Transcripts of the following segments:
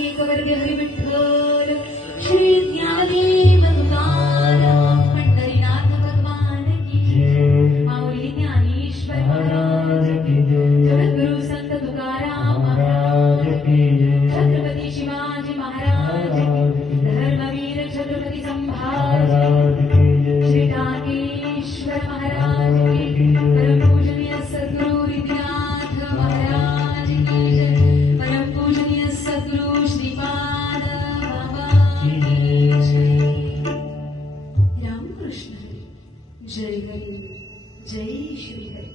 एक वर्ग हरी विठ्ठल श्री ज्ञानदेव तुकाराम पंढरीनाथ भगवान की जय माऊली ज्ञानेश्वर महाराज की जय जगद्गुरु संत तुकाराम महाराज की जय छत्रपती शिवाजी महाराज की धर्मवीर छत्रपती संभाजी श्री नागेश्वर महाराज की परम पूजनीय सद्गुरु विद्यानाथ महाराज की जय परम पूजनीय सद्गुरु श्रीपाद बाबा की जय रामकृष्ण हरी जय हरी जय श्री हरी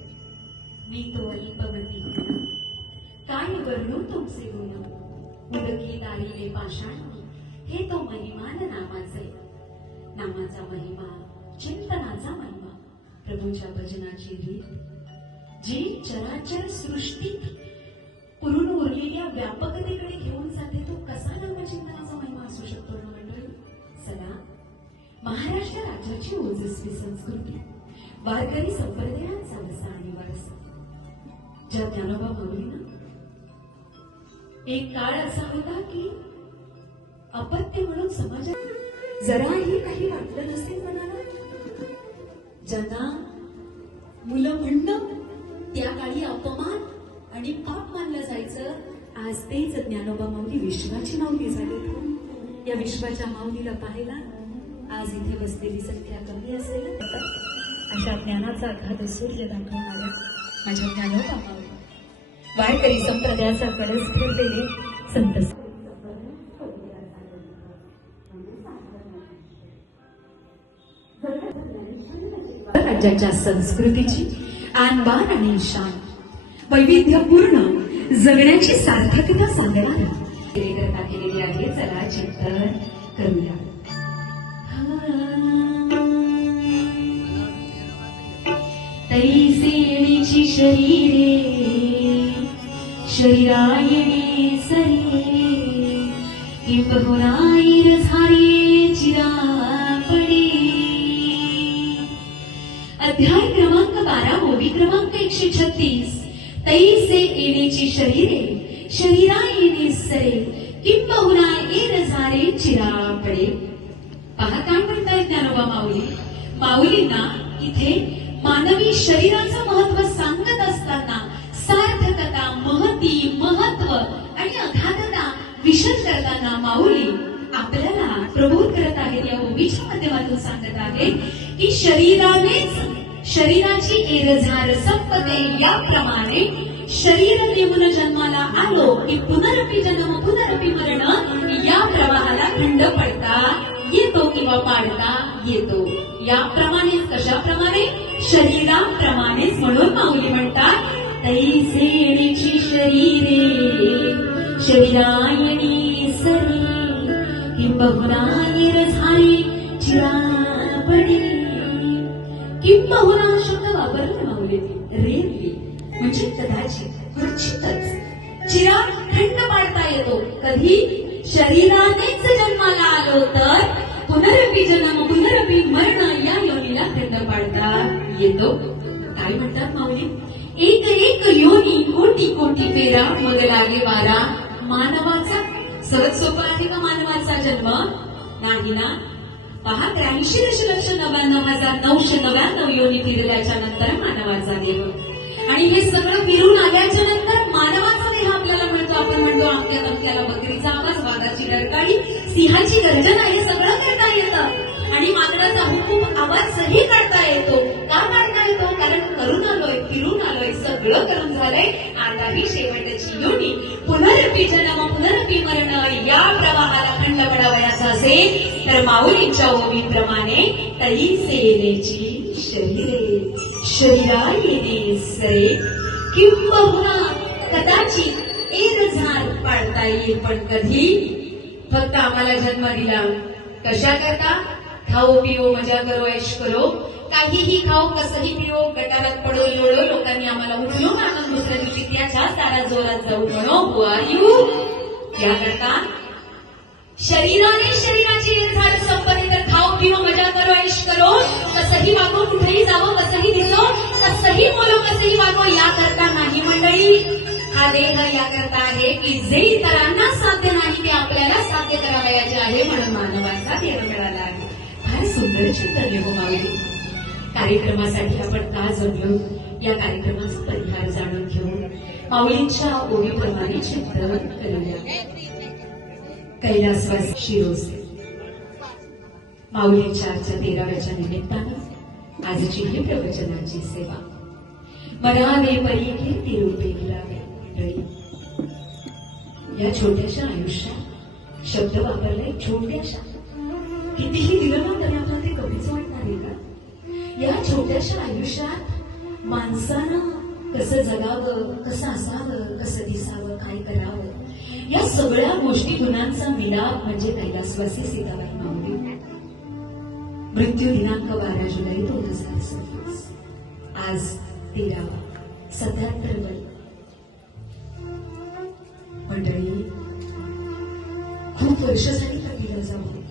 मी तो अल्पवती गुण काय वर्णू तुमचे गुण उदकी तारिले पाषाण हे तो महिमान नामाचा महिमा चिंतनाचा महिमा प्रभूच्या भजनाची रीत जी चराचर सृष्टीत पुरून उरलेल्या व्यापकतेकडे घेऊन जाते तो कसा नामचिंतनाचा महिमा असू शकतो ना मंडळी. सदा महाराष्ट्र राज्याची ओजस्वी संस्कृती वारकरी संप्रदायांचा वसा आणि वारसा ज्या ज्ञानोबा माऊलींना एक काळ असा होता की अपत्य म्हणून समाजात जराही काही वाटलं नसेल मनाला. ज्यांना मुलं म्हणणं त्या काळी अपमान आणि पाप मानलं जायचं आज तेच ज्ञानोबा माऊली विश्वाची माऊली झाली. या विश्वाच्या माऊलीला पाहायला आज इथे बसलेली संख्या कमी असेल. अशा ज्ञानाचा अगाध सूर्य दाखवणाऱ्या माझ्या ज्ञानोबा माऊली वारकरी संप्रदायाचा कळस फिरलेले संत राज्याच्या संस्कृतीची आणबाण आणि शान वैविध्यपूर्ण जगण्याची सार्थकता सांगणार करता केलेली आहे. चला चिंतन करूया. तैसेणीची शरीरे शरीरायणे सरे किंबहुनाईर झारे चिरापणे. अध्याय क्रमांक 12 ओवी क्रमांक 136. तैसे येणेची शरीरे शरीरा येणे सरे किंबहुना एर झारे चिरापडे. पहा काय म्हणतायत ज्ञानोबा माऊली. माऊलींना इथे मानवी शरीराचं महत्व सांगत असताना सार्थकता महती महत्व आणि अगाधता विशद करताना माऊली आपल्याला प्रबोध करत आहेत. या ओवीच्या माध्यमातून सांगत आहेत की शरीराची एरझार संपते याप्रमाणे शरीर नेमून जन्माला आलो की पुनरपी जन्म पुनरपी मरण या प्रवाहाला खंड पडता येतो किंवा पाडता येतो. याप्रमाणेच कशाप्रमाणे शरीराप्रमाणेच म्हणून माऊली म्हणतात तैसेणीची शरीरे शरीरायणी सरे किंबहुनाईर झारे चिरापणे. किंबहुना शब्द वापरला माऊली रेरली म्हणजे कदाचित क्वचितच चिराग खंड पाडता येतो. कधी शरीरानेच जन्माला आलो तर पुनरपी जन्म पुनरपी मरण या योनीला खंड पाडता येतो. काय म्हणतात माऊली. एक एक योनी कोटी कोटी फेरा मग लागे वारा. मानवाचा सहज सोपा आहे का मानवाचा जन्म नाही ना. पहा 83,99,999 योनी फिरल्याच्या नंतर मानवाचा देह आणि हे सगळं फिरून आल्याच्या नंतर मानवाचा देह आपल्याला मिळतो. आपण म्हणतो अमक्यात अमक्याला बकरीचा आवाज वाघाची डरकाळी सिंहाची गर्जना हे सगळं करता येतं आणि माकडाचा हुकूम आवाजही काढता येतो. का काढता येतो. कारण करून आलोय फिरून आलोय सगळं करून झालंय. आता ही शेवटची योनी पुनरपी जन्म पुनरपी मरण या प्रवाहाला खंड पडावयाचा असेल तर माऊलींच्या ओवीप्रमाणे तैसेणीची शरीरे शरीरा येणे सरे किंबहुना कदाचित एरझार पाडता येईल. पण कधी फक्त आम्हाला जन्म दिला कशा करता. खाओ पिओ मजा करो ऐश करो. काहीही खाओ कसंही पिओ गटारात पडो लोळो. लोकांनी आम्हाला उठवून आणून दुसऱ्या दिवशी त्याच्याच दारात जोरात जाऊ म्हणो हु आर यू. याकरता शरीराने शरीराची एरझार संपत्ती तर खाओ पिओ मजा करो ऐश करो. कसंही वागो कुठेही जावं कसंही दिसो कसंही बोलो कसंही वागो याकरता नाही मंडळी. हा देह याकरता आहे की जे इतरांना साध्य नाही ते आपल्याला साध्य करावयाचे आहे, म्हणून मानवाचा देह मिळाला आहे. फार सुंदर चिंतन हो माऊली. कार्यक्रमासाठी आपण का जमलो या कार्यक्रमाचा परिहार जाणून घेऊन माऊलींच्या ओळीप्रमाणे चिंतन करूया. कैलासवासी शिरोसे माऊलींच्या 13व्या निमित्तानं आजची ही प्रवचनाची सेवा. मरावे परी कीर्ती रूपे गिरावे रळी. या छोट्याशा आयुष्यात शब्द वापरले छोट्याशा, कितीही दिलं ना तरी आपल्याला ते कमीच वाटणार आहे का? या छोट्याशा आयुष्यात माणसानं कसं जगावं, कसं असावं, कसं दिसावं, काय करावं, या सगळ्या गोष्टी गुणांचा मिलाप म्हणजे कैलासवासी सीताबाई माऊली. मृत्यू दिनांक 12 जुलै 2026. आज 13वा 77 वय. मंडळी, खूप वर्ष झाली कधीला जाऊन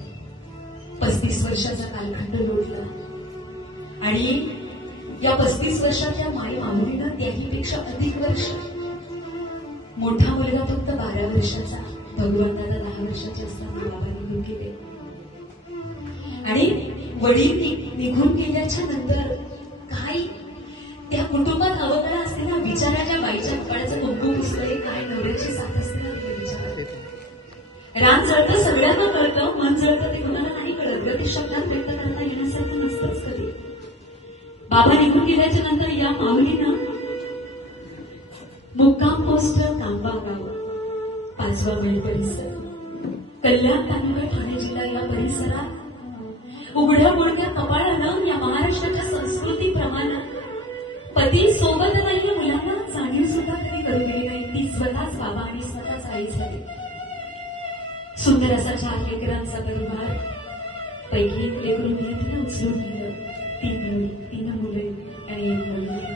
35 वर्षाचा कालखंड लोटला आणि या 35 वर्षाच्या माई माऊलीनं त्याहीपेक्षा अधिक वर्ष. मोठा मुलगा फक्त 12 वर्षाचा, भगवंताला 10 वर्षाचे असताना बाबा निघून गेले आणि वडील निघून गेल्याच्या नंतर काय त्या कुटुंबात अवकळा असते ना, विचाराच्या बाईच्या कपाळाचं कुंकू पुसलंय, काय नवऱ्याची साथ असते ना विचार. रान जळतं सगळ्यांना कळतं, मन जळतं ते कुणाला नाही कळत. ते शब्दात व्यक्त करता येण्यासारखं नसतंच कधी. बाबा निघून गेल्याच्या नंतर या माऊलीनं मुक्काम पोस्ट तांबा गाव, 5वा मैल परिसर, कल्याण तालुका, ठाणे जिल्हा या परिसरात उघड्या बोडक्या कपाळानं या महाराष्ट्राच्या संस्कृतीप्रमाणे पती सोबत नाही, मुलांना जाणीव सुद्धा कधी करू दिली नाही. ती स्वतःच बाबा आणि स्वतःच आई झाली. सुंदर असा 4 लेकरांचा परिवार. पैकी एक लेकरून तिने उचलून दिलं. 3 मुले आणि 1 मुलगी.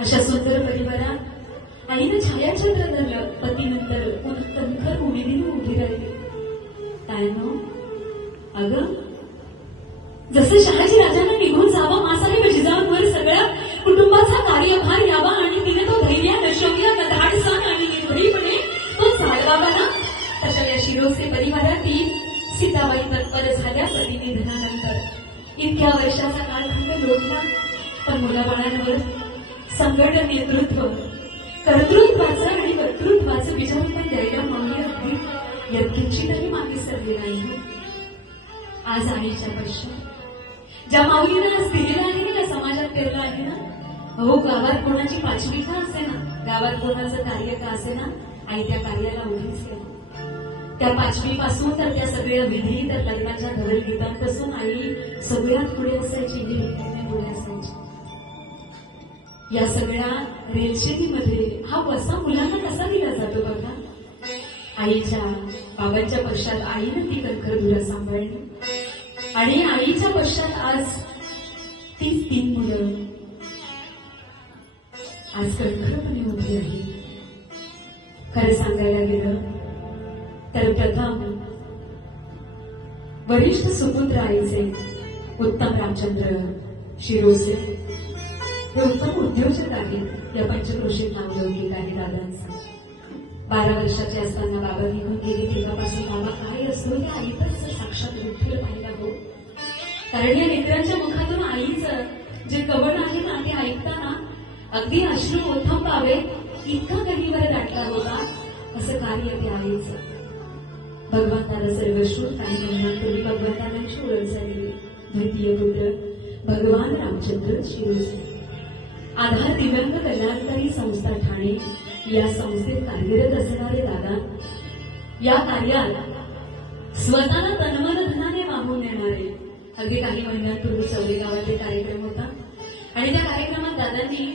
अशा सुंदर परिवारात आईनं छायाचित्र धरलं. पतीनंतर पुन्हा कणखर उमेदीने उभी राहिली. तायनो, अगं जसं शहाजी राजांना निघून जावं, मासाहेब जिजाऊंवर सगळ्या कुटुंबाचा कार्यभार यावा आणि तिने तो धैर्यानं, शौर्यानं, धाडसानं आणि निर्भयपणे तो चालवावा ना, तशा या शिरोसे परिवारातील सीताबाई तत्पर झाल्या. प्रतिनिधनानंतर इतक्या वर्षाचा कालखंड लोटला, पण मुलाबाळांवर संघट नेतृत्व, कर्तृत्वाचं आणि वक्तृत्वाचं विजयपण द्यायला माऊली अगदी यत्किंचितही मागे सरले नाही. आज आईच्या पश्चात ज्या माऊलीनं आज दिलेला आहे ना, समाजात पेरला आहे ना, हो गावात कोणाची 5वी का असे ना, गावात कोणाचं कार्य का असे ना, आई त्या कार्याला उभीच केली. त्या 5वी पासून तर त्या सगळ्या विधी, तर लग्नाच्या धवल गीतांपासून आई सगळ्यात पुढे असायची, पुढे असायची. या सगळ्या रेलशेतीमध्ये हा वसा मुलांना कसा दिला जातो बघा. आईच्या बाबांच्या पश्चात आईनं ती कणखर धुरा सांभाळली आणि आईच्या पश्चात आज तीच 3 मुलं आज कणखरपणे उभी आहे. खरं सांगायला गेलं तर प्रथम वरिष्ठ सुपुत्र आईचे उत्तम रामचंद्र शिरोसे हे उत्तम उद्योजक आहेत. या पंचक्रोशीत नावलौकिक आहे दादांचं. 12 वर्षाचे असताना बाबा निघून गेले. तेव्हापासून बाबा काय असतो हे आईतच साक्षात विठ्ठल पाहिला हो. कारण या लेकरांच्या मुखातून आईचं जे कवण आहे ना, ते ऐकताना अगदी अश्रू ओथंबावे इतका गहिवर दाटला होता. असं कार्य ते आईचं. भगवंताला सर्वश्रू काही महिन्यांपूर्वी भगवंतांची ओळख झालेली द्वितीय पुत्र भगवान रामचंद्र शिरोसे. आधार दिव्यांग कल्याणकारी संस्था ठाणे या संस्थेत कार्यरत असणारे दादा या कार्यात स्वतःला तन्मन धनाने वाहून नेणारे. अगदी काही महिन्यांपूर्वी चौली गावात कार्यक्रम होता आणि त्या कार्यक्रमात दादांनी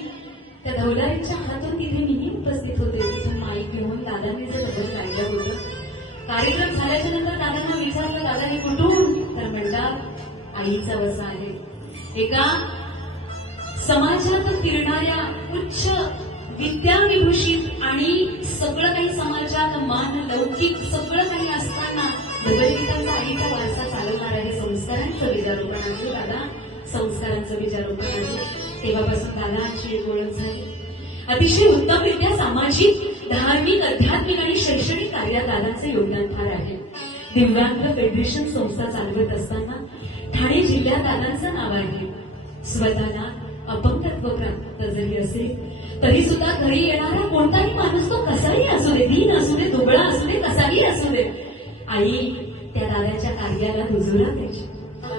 त्या धवलाईच्या हातून तिथे मीही उपस्थित होते. तिथून माईक घेऊन दादांनी जे शब्द गायलं होतं. कार्यक्रम झाल्याच्या नंतर दादांना विचारलं, दादाने कुठून? तर म्हणतात आईचा वसा आहे. एका समाजात फिरणाऱ्या उच्च विद्याविभूषित आणि सगळं काही समाजात मान लौकिक सगळं काही असताना भगवद्गीतांचा आईचा वारसा चालवणार आहे. संस्कारांचं बीजारोपण आहे दादा, संस्कारांचं बीजारोपण आहे. तेव्हापासून दादांची एक ओळख झाली. अतिशय उत्तमरित्या सामाजिक धार्मिक, आध्यात्मिक आणि शैक्षणिक कार्यात दादांचे योगदान फार आहे. दिव्यांग फेडरेशन संस्था चालवत असताना ठाणे जिल्ह्यात दादांचं नाव आहे. स्वतःला अपंगत्व प्राप्त जरी असेल तरी सुद्धा घरी येणारा कोणताही माणूस तो कसाही असू दे, दीन असू दे, दुबळा असू दे, कसाही असू दे, आई त्या दादाच्या कार्याला दुजोरा द्यायची.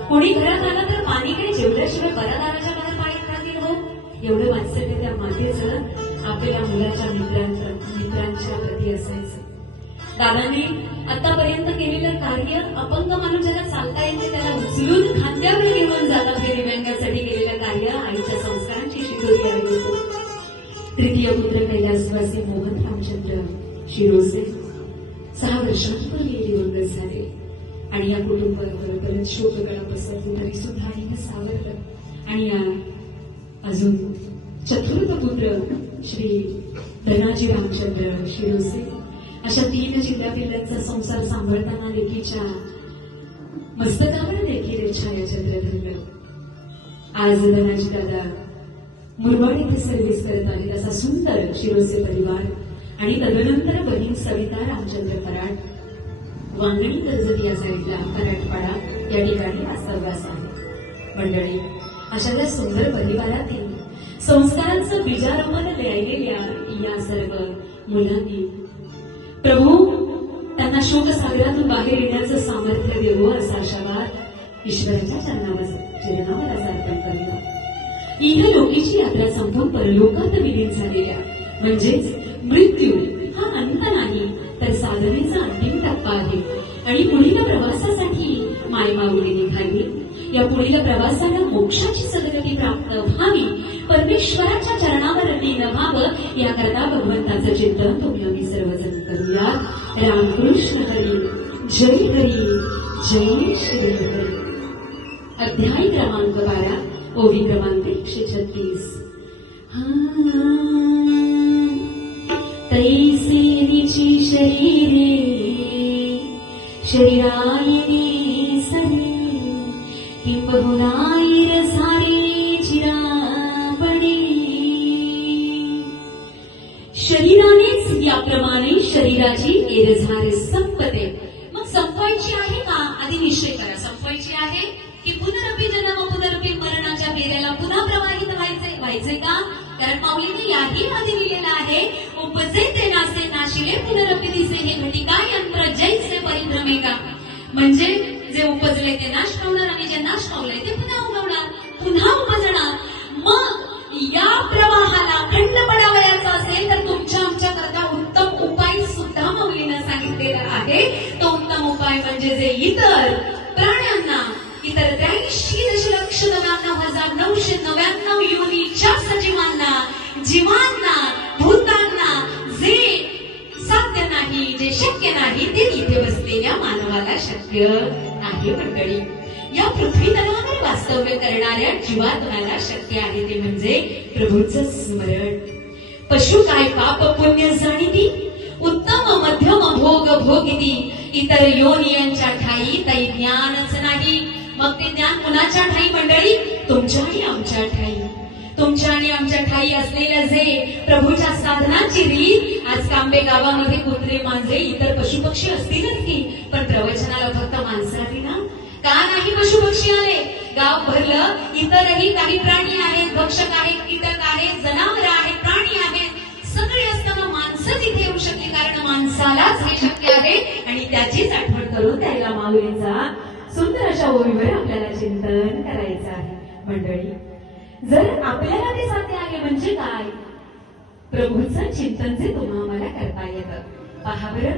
कोणी घरात आला तर पाणीकडे जेवल्याशिवाय बरा दादाच्या बाहेर पाय राहतील हो. एवढं वात्सल्य त्या मातेचं आपल्या मुलाच्या मित्रांच्या प्रती असायचं. दादांनी आतापर्यंत केलेलं कार्य अपंग माणूस ज्याला चालता येते त्याला उचलून खांद्यावर घेऊन जाणं हे दिव्यांगासाठी केलेलं कार्य आईच्या संस्कारांची शिकवली आहे. तृतीय पुत्र कैलासवासी मोहन रामचंद्र शिरोसे 6 वर्षांपूर्वी दिवंगत झाले आणि या कुटुंबावर परत शोककळा पसरली तरी सुद्धा आईने सावरलं. आणि अजून चतुर्थ पुत्र श्री धनाजी रामचंद्र शिरोसे अशा 3 जिल्ह्यापिल्ल्यांचा संसार सांभाळताना लेकीच्या मस्तकावर देखील छायाचित्र धरलं. आज धनाजी दादा मुरबाड येथे सर्व्हिस करत आहेत. असा सुंदर शिरोसे परिवार आणि तदनंतर बहीण सविता रामचंद्र कराड वांगणी कर्जत या साईडला कराडपाडा या ठिकाणी वास्तव्यास आहे. मंडळी, अशा या सुंदर परिवारातील संस्कारांचं बीजारोपण लिहिलेल्या या सर्व मुलांनी प्रभू त्यांना शोकसागरातून बाहेर येण्याचं सामर्थ्य देवो असा आशावाद ईश्वराच्या चरणावर अर्पण करूया. इह लोकीची यात्रा संपून परलोकात विलीन झालेल्या म्हणजेच मृत्यू हा अंत नाही तर साधनेचा अंतिम टप्पा आहे. आणि पुढील प्रवासासाठी मायमाऊली निघाली. या पुढील प्रवासाला मोक्षाची सद्गती प्राप्त व्हावी, परमेश्वराच्या चरणावर लीन व्हावं याकरता भगवंताचं चिंतन तुम्ही आम्ही सर्वजण करूया. रामकृष्ण हरी, जय हरी, जय श्री हरी. अध्याय क्रमांक 12, ओवी क्रमांक 136. तैसे निची शरीरे शरीरायने सरी किंबहुनाईर सारे चिरापणे. शरीरानेच याप्रमाणे शरीराची एरझार संपते. मग संपवायची आहे का? आधी निश्चय करा. संपवायची आहे की पुनरपी जन्म पुनरपी मरणाच्या फेऱ्याला पुन्हा प्रवाहित व्हायचे का? कारण माऊलीने याही मध्ये लिहिलेलं आहे, उपजे ते नासे नाशिले पुनरपी दिसे हे घटिका यंत्र जैसे परिभ्रमे का. म्हणजे जे उपजले ते नाश पावणार आणि जे नाश पावले ते पुन्हा उगवणार, पुन्हा उपजणार. मग या प्रवाहाला खंड पडावयाचा असेल तर तुमच्या आमच्या करता उत्तम उपाय सुद्धा माऊलीनं सांगितलेला आहे. तो उत्तम उपाय म्हणजे जे इतर प्राण्यांना, इतर 83,99,999 योनीच्या सजीवांना, जीवांना, भूतांना जे साध्य नाही, जे शक्य नाही ते इथे बसलेल्या मानवाला शक्य आहे. मंडळी, या पृथ्वी तलावर वास्तव्य करणाऱ्या जीवात्म्याला शक्य आहे ते म्हणजे प्रभूचं स्मरण. पशु काय पाप पुण्य जाणीती, उत्तम मध्यम भोग भोगिती, इतर योनियांच्या ठाई तै ज्ञानच नाही. मग ते ज्ञान कुणाच्या ठाई मंडळी? तुमच्या आणि आमच्या ठाई. तुमच्या आणि आमच्या ठाई असलेलं जे प्रभूच्या साधनाची रीत, आज कांबे गावामध्ये कुत्रे मांजरे इतर पशुपक्षी असतीलच की, पण प्रवचनाला फक्त माणसं आली ना? का नाही पशुपक्षी आले? गाव भरलं इतरही काही प्राणी आहेत, भक्षक आहेत, कीटक आहेत, जनावर आहेत, प्राणी आहेत. सगळे असताना माणसंच इथे येऊ शकली कारण माणसालाच हे शक्य आहे. आणि त्याचीच आठवण करून त्याला माऊलींचा सुंदर अशा ओळीवर आपल्याला चिंतन करायचं आहे. मंडळी, जर आपल्याला ते साध्य आहे म्हणजे काय? प्रभूचं चिंतन जे तुम्हा आम्हाला करता येतं. पहा बरं,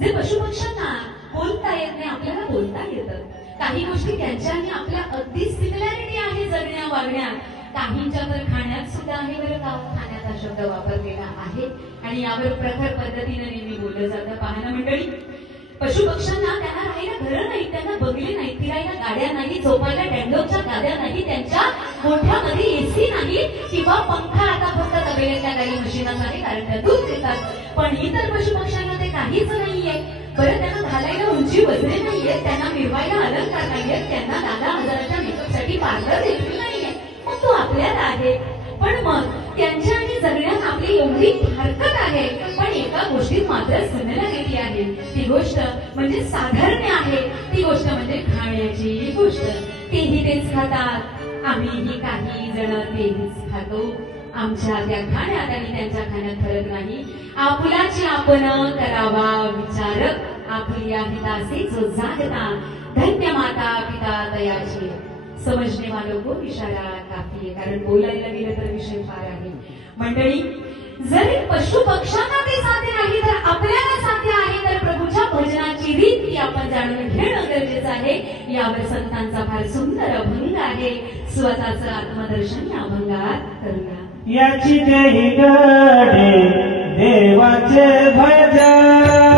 जे पशुपक्ष्यांना बोलता येत नाही आपल्याला बोलता येतं. काही गोष्टी त्यांच्या आणि आपल्या अगदी सिमिलॅरिटी आहे जगण्या वागण्यात. काहींच्या तर खाण्यात सुद्धा आहे बरं का, खाण्याचा शब्द वापरलेला आहे आणि यावर प्रखर पद्धतीने नेहमी बोललं जातं. पाहणं मंडळी, पशुपक्ष्यांना त्यांना राहायला घरं नाही, त्यांना बंगले नाही, फिरायला गाड्या नाही, झोपायला डॅन्डोच्या गाद्या नाही, त्यांच्या गोठ्यामध्ये एसी नाही किंवा पंखा आता फक्त तबेल्यातल्या काही मशीनच आहे कारण त्या दूध देतात. पण इतर पशुपक्ष्यांना ते काहीच नाहीये. बरं, त्यांना घालायला उंची वजने नाहीये, त्यांना मिरवायला अलंकार नाहीये, त्यांना 10,000च्या मेकअपसाठी पार्लर देखील नाहीये. मग तो आपल्याला आहे. पण मग त्यांच्या आणि जगण्यात आपली एवढी हरकत आहे, पण गोष्टीत मात्र सुनेला गेली आहे. ती गोष्ट म्हणजे साधारण आहे. ती गोष्ट म्हणजे खाण्याची गोष्ट. तेही तेच खातात, आम्हीही काही जण तेच खातो. आमच्या त्या खाण्यात आणि त्यांच्या खाण्यात फरक नाही. आपुलाची आपण करावा विचार, आपुली आहे दासी जो जागता, धन्य माता पिता दयाची. समजणे वालों को इशारा काफी आहे, कारण बोलायला गेलं तर विषय फार आहे. मंडळी, जरी पशु पक्ष्यांना ते साध्य नाही तर आपल्याला साध्य आहे, तर प्रभूच्या भजनाची रीत ती आपण जाणून घेणं गरजेचं आहे. यावर संतांचा फार सुंदर अभंग आहे. स्वतःचं आत्मदर्शन या अभंगात करूया. याची देही गडे देवाचे भजन,